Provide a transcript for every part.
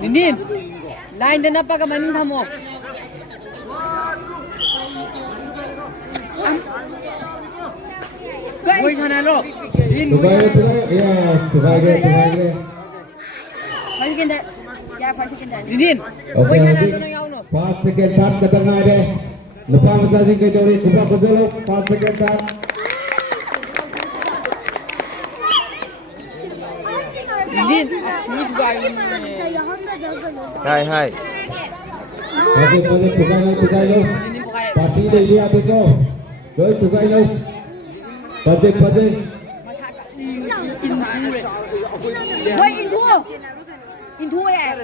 Nindin, lain dan apa ke mana kamu? Woi sana lo, din. Nindin, woi sana lo nang yaw no. 5 second time katanga de. Lepas masa sing ke jori kuba kozolo 5 second time. Nindin, asli juga ini. Hai. Oke, boleh tugai lo. Pati de lihat itu. Doi tugai lo. Pati. Woi intu ya.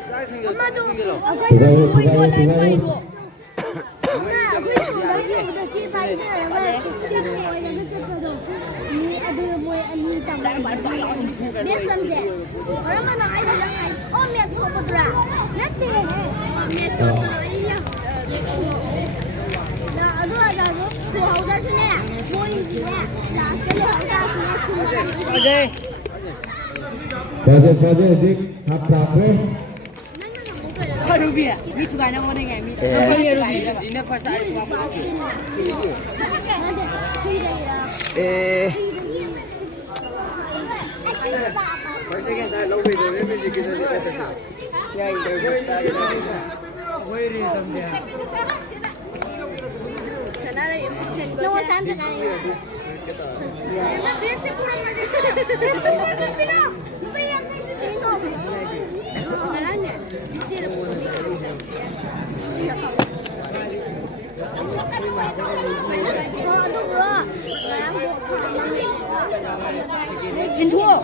Kaje dik hap rape. Ruby ya, ini juga nak orang yang ini. Apa ni Ruby? Ini pasal apa? Pasal kita lobi tu, ni kita ni asal. Ya itu. Where is something? Nomor 3 sana. Ya. Biasa kurang lagi. Intu. Oh,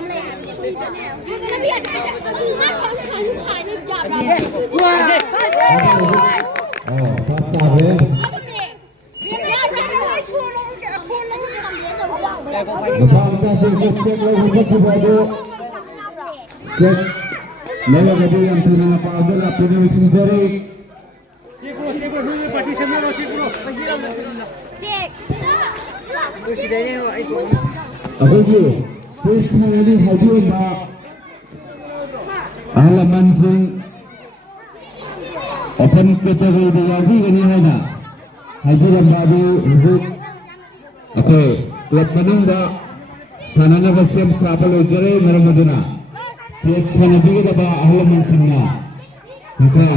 pasal ya. Lepas masa sing cek lo buat baju. Cek. Lalu jadi yang turun apa adalah punya mesin jari. Sipro dulu parti semua Sipro. Cek. Tu sudah ni itu. Apa je? First ini haji mbak. Alaman sing open category di lagi ini ada. Haji dan babu huzur. Oke, klub menunda. Sana nak siap sabal ujare meramuduna. Sana juga ada alaman singnya. Maka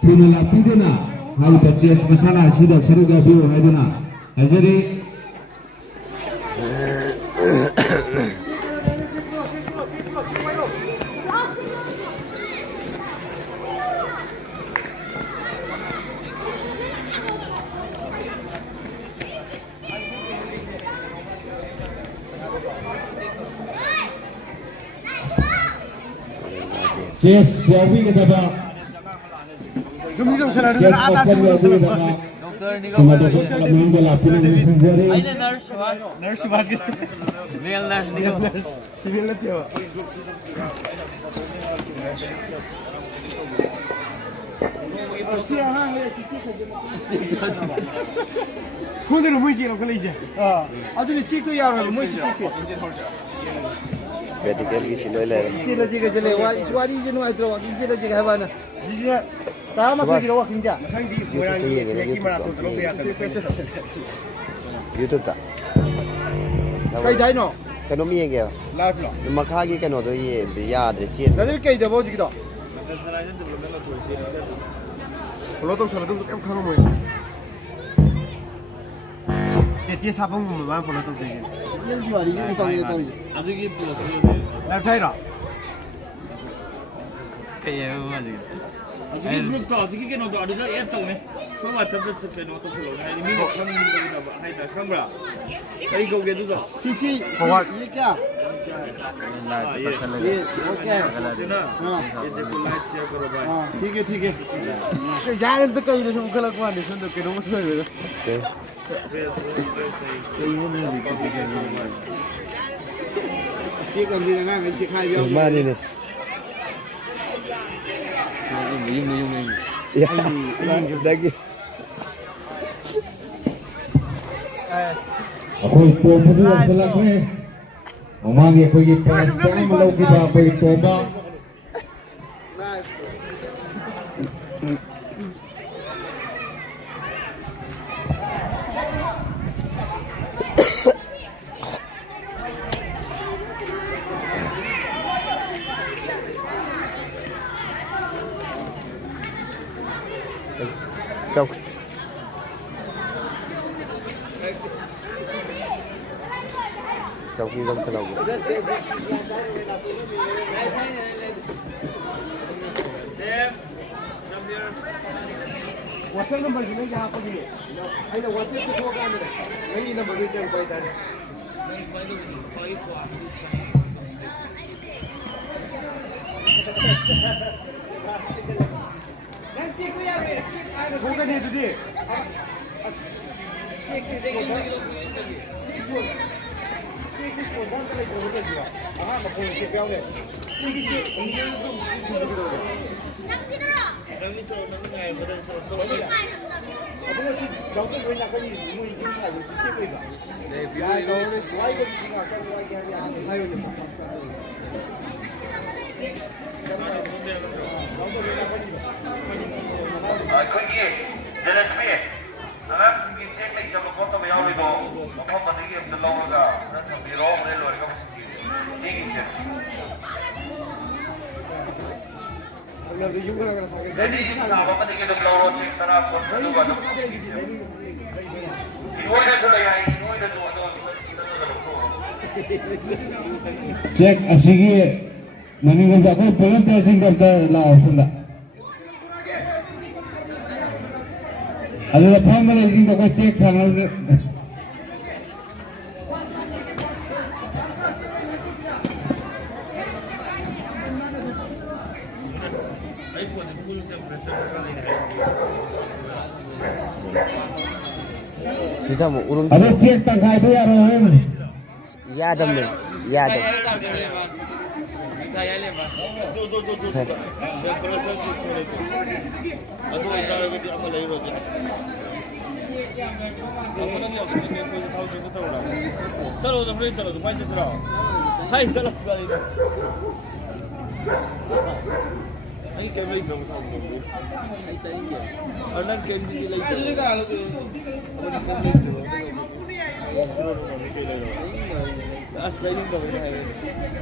punya lapidena. Hal kecil masalah sudah seru gabu haduna. Jadi Yes, Xiaomi kita dah. Jom salah Yes, open Xiaomi kita dah. Cuma ada kelamin gelap ini sendiri. nurse bas gitu. Real nurse. Civil lah tiap. Kau dah rumah je nak kelih je. Ada ni cik tu ya orang rumah cik. Medical की सिलोई ले रहे Sila cik je le. Wali je nuai terus. Sila cik hewan. Jadi tahu macam kira wak kinja. YouTube का Kau dah no. कनो मी है क्या Live no. मखा की कनो तो ये याद रहे चीन Nanti kau dah bawa kita. Kalau tu salah tu em kau mau. Dia siapa pun mau kalau tu dia. Yang jual dia tahu. Aduh plus. Live thay lah. Kayak apa lagi? Jadi grup tu, jadi kan untuk ada yang tahu ni. Kau WhatsApp tu sepen waktu selalu. Hari ni kau kan kita buat, hari dah kan berapa? Hari kau gitu tak? Cici, forward. Ini क्या? ये okay. सुना? ये देखो like share करो भाई. ठीक है. यार तो कहीं नहीं मुझे लगवा नहीं सुन तो किधर मुझे लगा. Cik kami dengan cik khai dia. mana ni ya lagi Aku itu yang selak ni. ꯃꯃꯥꯡꯒꯤ ꯑꯩꯈꯣꯏꯒꯤ ꯄ꯭ꯔꯥꯏꯖ ꯃꯌꯥꯝ ꯑꯃ ꯂꯧꯈꯤꯕ ꯑꯩꯈꯣꯏ ꯇꯣꯝꯕ Chào. Chào khi không lâu. WhatsApp number gì nó ra có gì? Hay là WhatsApp cái thua cái này. Mấy gì number đi chơi quay tay. Thua cái này thì đi. ꯑꯩꯈꯣꯏꯒꯤ ꯖꯦꯂꯦꯁꯄꯤ ꯑꯉꯥꯡꯁꯤꯡꯒꯤ check ꯂꯩꯇꯕ ꯈꯣꯠꯇꯕ ꯌꯥꯎꯔꯤꯗꯣ ꯃꯐꯝ ꯑꯗꯒꯤ ꯑꯝꯇ ꯂꯧꯔꯒ ꯈꯔ ꯊꯝꯕꯤꯔꯣ ꯍꯣꯔꯦꯟ ꯂꯣꯏꯔꯒ ꯌꯦꯡꯉꯤꯁꯦ ꯗꯦꯂꯤ ꯁꯥꯕ ꯑꯃꯗꯒꯤ ꯑꯗꯨꯝ ꯂꯧꯔꯣ ꯆꯦꯛ ꯇꯔꯥ ꯀꯨꯟ ꯑꯗꯨꯒ ꯑꯗꯨꯝ ꯏꯅꯣꯏꯗꯁꯨ ꯂꯩ ꯍꯥꯏ ꯏꯅꯣꯏꯗꯁꯨ ꯑꯗꯨꯒ ꯆꯦꯛ ꯑꯁꯤꯒꯤ ꯃꯅꯤꯡꯗ ꯑꯩꯈꯣꯏ ꯚꯣꯂꯨꯟꯇꯤꯌꯔꯁꯤꯡ ꯑꯝꯇ ꯂꯥꯛꯑꯣ ꯁꯣꯝꯗ ꯑꯗꯨꯗ ꯐꯝꯕ ꯂꯩꯁꯤꯡꯗꯣ ꯑꯩꯈꯣꯏ ꯆꯦꯛ ꯊꯥꯡꯅꯕ Sita mo urong. ꯑꯗꯣ ꯆꯦꯛ ꯇꯪꯈꯥꯏꯗꯣ ꯌꯥꯔꯣꯏ Yadam ne. Yadam. ꯑꯗꯨ ꯑꯣꯏꯇꯥꯔꯒꯗꯤ ꯑꯃ ꯂꯩꯔꯣꯁꯦ ꯑꯃꯅꯪ ꯌꯥꯎꯁꯤꯟꯅꯤꯡꯉꯦ ꯑꯩꯈꯣꯏꯁꯦ ꯊꯥꯎ ꯆꯦꯛ ꯇꯧꯔ ꯆꯠꯂꯣꯗ ꯍꯣꯔꯦꯟ ꯆꯠꯂꯣꯗ ꯄꯥꯏ ꯆꯠꯁꯤꯔꯣ ꯍꯥꯏ ꯆꯠꯂꯣ ꯒꯥꯔꯤꯗ ꯑꯩ ꯀꯩꯝ ꯂꯩꯇ꯭ꯔꯕ ꯊꯥꯎ ꯆꯦꯛ ꯑꯩ ꯆꯠꯅꯤꯡꯒꯦ ꯅꯪ ꯀꯩꯝꯗꯤ ꯂꯩꯇ꯭ꯔꯕ ꯑꯁ ꯂꯩꯅꯤꯡꯗꯕꯅꯤ ꯍꯥꯏꯌꯦ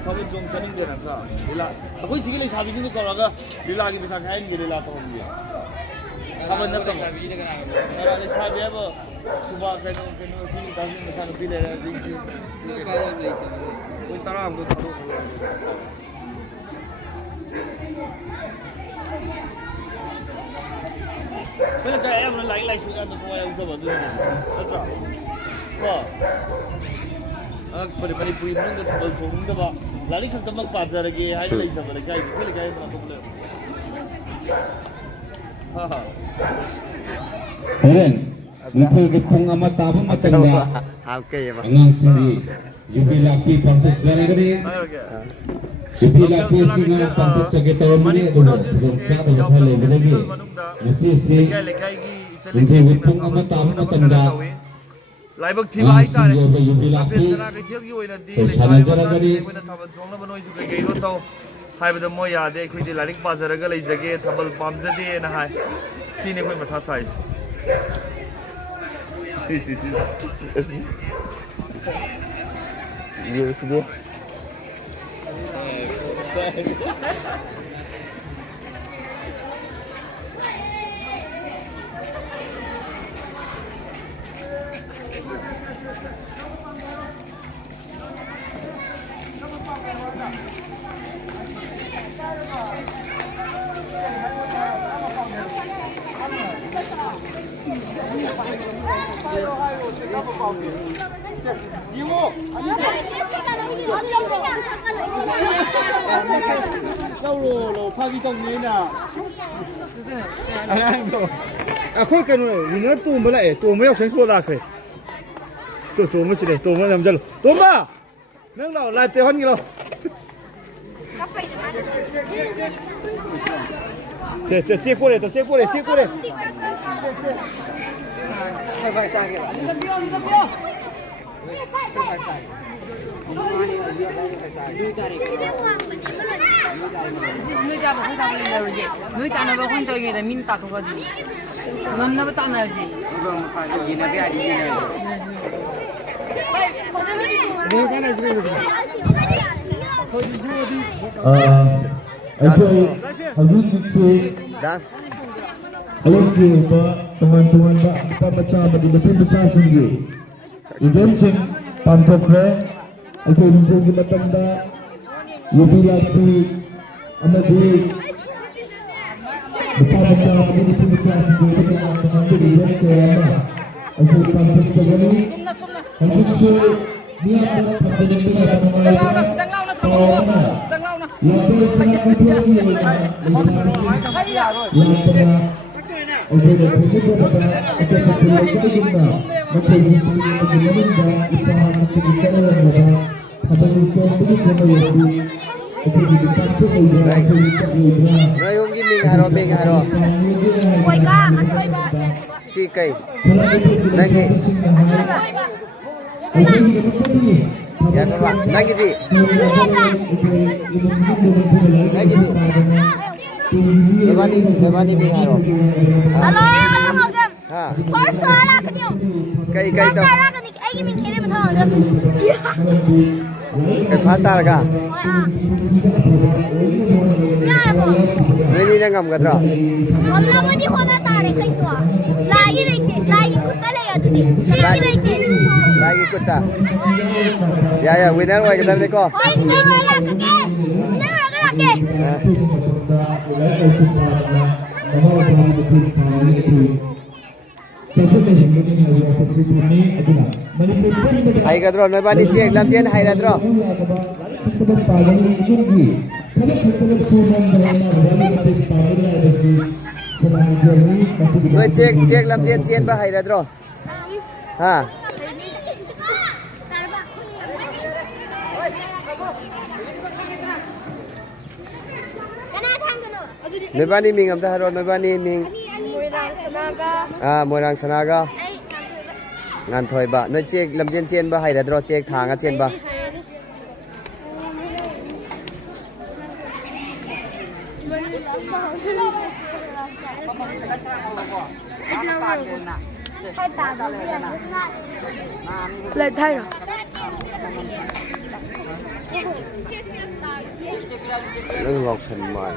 ꯊꯕꯛ ꯆꯣꯡ ꯆꯠꯅꯤꯡꯗꯦ ꯅꯠꯇ꯭ꯔꯥ ꯂꯤꯂꯥ ꯑꯩꯈꯣꯏ ꯁꯤꯒꯤ ꯂꯩꯁꯥꯕꯤꯁꯤꯡꯗꯨ ꯀꯧꯔꯒ ꯂꯤꯂꯥꯒꯤ ꯄꯩꯁꯥ ꯈꯥꯏꯍꯟꯒꯦ ꯂꯤꯂꯥ ꯇꯧꯍꯟꯒꯦ ꯊꯥꯕꯜ ꯅꯠꯇꯕ ꯂꯩꯁꯥꯕꯤ ꯍꯥꯏꯕ ꯁꯨꯕ ꯀꯩꯅꯣ ꯁꯤꯒꯤ ꯀꯥꯡꯕꯨ ꯃꯆꯥ ꯅꯨꯄꯤ ꯂꯩꯔꯦ ꯑꯩꯈꯣꯏ 10 ꯑꯃꯨꯛ ꯊꯥꯗꯣꯛꯈ꯭ꯔꯣ ꯀꯩꯅꯣ ꯀꯩ ꯑꯌꯥꯝꯕꯅ ꯂꯥꯏꯔꯤꯛ ꯂꯥꯏꯁꯨ ꯌꯥꯝꯅ ꯊꯋꯥꯏ ꯌꯥꯎꯖꯕ ꯑꯗꯨꯅꯅꯦ ꯅꯠꯇ꯭ꯔꯥ ꯀꯣ ꯃꯅꯤꯄꯨꯔꯤ ꯃꯅꯨꯡꯗ ꯊꯥꯕꯜ ꯆꯣꯡꯅꯤꯡꯗꯕ ꯂꯥꯏꯔꯤꯛ ꯈꯛꯇꯃꯛ ꯄꯥꯖꯔꯒꯦ ꯍꯥꯏꯅ ꯂꯩꯖꯕ ꯂꯩꯀꯥꯏꯁꯦ ꯑꯩꯈꯣꯏ ꯂꯩꯀꯥꯏ ꯑꯇꯣꯞꯄ ꯂꯩ ꯍꯣꯔꯦꯟ ꯅꯨꯡꯊꯤꯜꯒꯤ ꯄꯨꯡ 1 ꯇꯥꯕ ꯃꯇꯝꯗ ꯑꯉꯥꯡꯁꯤꯡꯒꯤ ꯌꯨꯕꯤ ꯂꯥꯛꯄꯤ ꯄꯥꯡꯊꯣꯛꯆꯔꯒꯅꯤ ꯌꯨꯕꯤ ꯂꯥꯛꯄꯤꯁꯤꯡꯅ ꯄꯥꯡꯊꯣꯛꯆꯒꯦ ꯇꯧꯔꯝꯕꯅꯤ ꯑꯗꯨꯒ ꯈꯨꯗꯣꯡꯆꯥꯗꯕ ꯈꯔ ꯂꯩꯕꯗꯒꯤ ꯉꯁꯤ ꯑꯁꯤ ꯅꯨꯡꯊꯤꯜꯒꯤ ꯄꯨꯡ 1 ꯇꯥꯕ ꯃꯇꯝꯗ ꯂꯥꯏꯕꯛ ꯊꯤꯕ ꯍꯥꯏꯇꯥꯔꯦ ꯌꯨꯕꯤ ꯂꯥꯛꯄꯤ ꯁꯅꯥ ꯀꯩꯊꯦꯜꯒꯤ ꯑꯣꯏꯅꯗꯤ ꯂꯩꯁꯥꯕꯤ ꯃꯆꯥꯁꯤꯡ ꯑꯩꯈꯣꯏꯅ ꯊꯥꯕꯜ ꯆꯣꯡꯅꯕ ꯅꯣꯏꯁꯨ ꯀꯩꯀꯩꯅꯣ ꯇꯧ ꯍꯥꯏꯕꯗ ꯃꯣꯏ ꯌꯥꯗꯦ ꯑꯩꯈꯣꯏꯗꯤ ꯂꯥꯏꯔꯤꯛ ꯄꯥꯖꯔꯒ ꯂꯩꯖꯒꯦ ꯊꯥꯕꯜ ꯄꯥꯝꯖꯗꯦꯅ ꯍꯥꯏ ꯁꯤꯅꯤ ꯑꯩꯈꯣই ꯃꯊꯥ ꯁꯥꯏꯁꯦ lâu pha tông như nào khôi cái này mình nó tùm với lại tùm với học sinh khô lạc này tùm với chị này tùm với làm chân tùm à nước nào lại tiêu hơn như nào chia qua đây chia qua đây phải sai kìa noi ta ba ta le lo je noi ta na ba khon to ye da min ta ko ba ji non na ba ta na ji Ayo, habis itu Das. alam kita teman-teman kita baca betul baca sendiri. Event sing tampaknya ayo menjadi tanda lebih lagi amadi baca betul baca sendiri teman-teman di event kerana ayo tampaknya ini habis itu dia akan terjadi Rayong giming haro Ôi ca, ăn thôi ba. si kai. Lagi. Ya Pak, lagi di. Lagi di. Devani bing haro. Alo, alo ngọc dâm. Ha. First là cái điều. Kai First to. là cái ai cái mình thế này mà thằng dâm. Kai pasta ka. Ini na ngam gadra. Hôm nay mới đi hoa na ta đấy kênh của. Lagi cũng cái này ở đây. Lagi đấy. Lagi kuta. Ya winner wa kita ni ko. Ôi, cái này là cái kia. Cái này là cái kia. Hai gadro noi bani cek lam tian hai gadro. Noi cek lam tian cien ba hai gadro. Ha. Noi bani ming am ta haro noi bani ming. Moirang sanaga. Ngan thoi ba noi cek lam tian cien ba hai gadro cek thang a cien ba. Lời thay rồi. Lưng ngọc thần mời.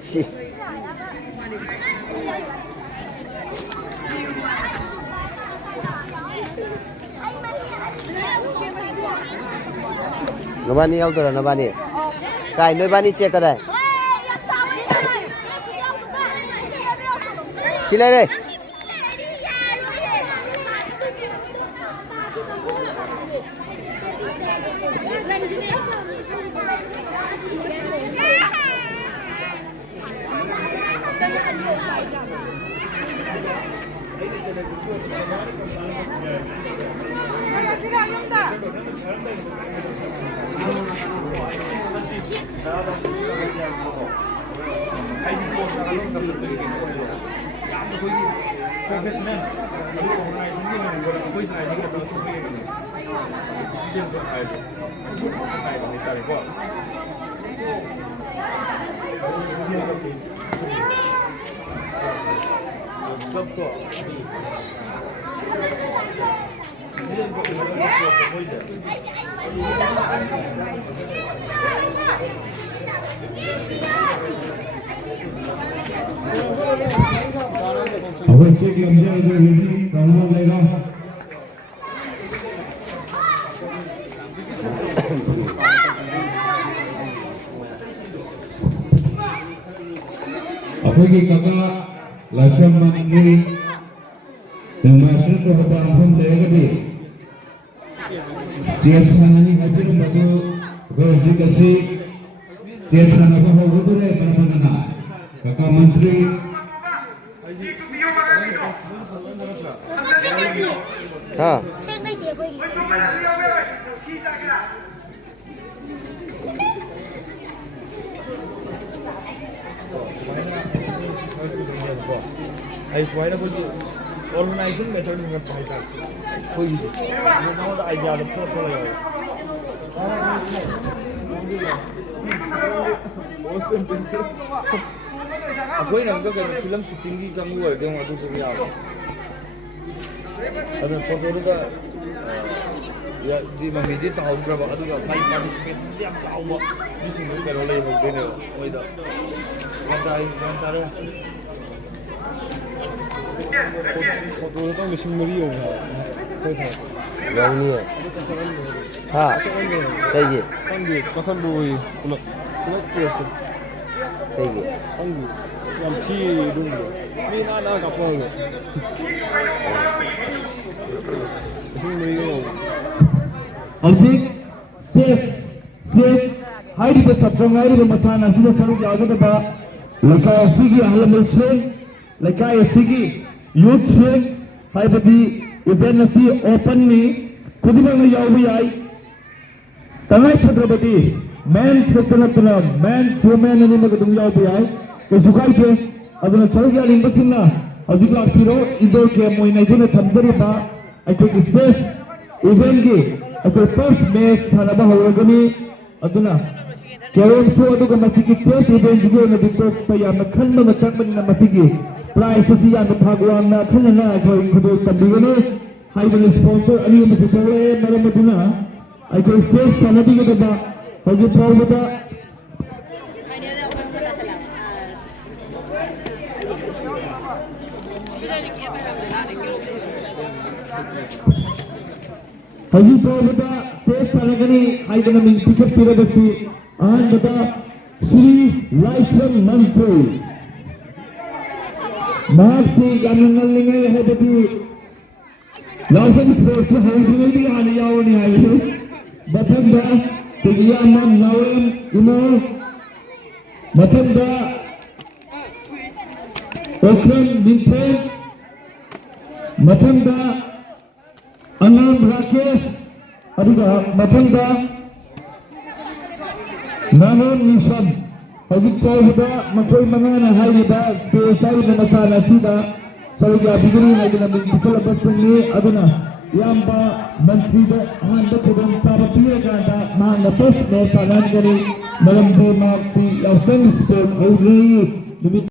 Si. Nó bani đâu rồi nó bani. Cái nơi bani xe cái đây. Xin lên đây. Awak cek yang dia ada ini, kamu lega. Apa yang kakak lasam mandi, termasuk kepada pun lega di. Jasa ni hadir batu, berji kasih. Jasa nak apa betul ni mana? Kakak menteri. Ha. Ai suai na ko ji organizing method में चाहिए कोई भी not idea the थोड़ा अखोई नंग तो film shooting की कम हुआ है वहाँ तो सभी आ अदर फोटो का या दी मम्मी दी ताऊ ड्रामा अदर का भाई पार्टिसिपेट दी हम साउमा जिस में करो ले हो गए ने वही दा जानता रहे फोटो तो मशीनरी हो गया नहीं है हाँ चाहिए कथन बोई पुल केस चाहिए yang pi dulu ni na ka po lo sing mari lo hꯧzik safe hairiba satrang hairiba masana sida saruk yagadaba lakai asigi ahlamulse lakai asigi youth se haibadi event asi open ni kudimang yaubi ai tangai padrabadi men sektanatna men women ni magadum yaubi ai kesukai ke aduna saruk yaling basina houzik lakiro indoor game moina iduna thamjariba aikoi safe event gi अगर first match सानबा होगनी अदुना केरम सो अदुगा मसिगी chess event जो न बिको तयाम खन्म मचकबन न मसिगी price सि यान भागवान न खनना अखोय खुदो तबिगने हाइबल स्पॉन्सर अली मसिसोले मरमदुना अखोय चेस सानबी गदा हजु पावदा हजी पावदा सेस सानगनी हाइदना मिन पिकअप पिरबसी आनबदा श्री लाइसन मंत्रो मार्सी यानंगलिंगे हेदती लाइसन स्पोर्ट्स हाउसिंग दी आलियावनी आयु बथंदा तिगिया मन नवम इमो बथंदा ओक्रम बिनफे बथंदा अनाम राकेश अदिगा मथंदा नानोन निशन हजिक पावदा मकोई मंगाना हाइदा सेसाई नमसाना सीदा सौया बिगरी नाइना मिंटिकल बसनी अदुना याम्बा मंत्री द हांद पुदम साबपिया गादा मांग बस में सालान गरी मलम दे मार्सी यासन स्पोर्ट हो रही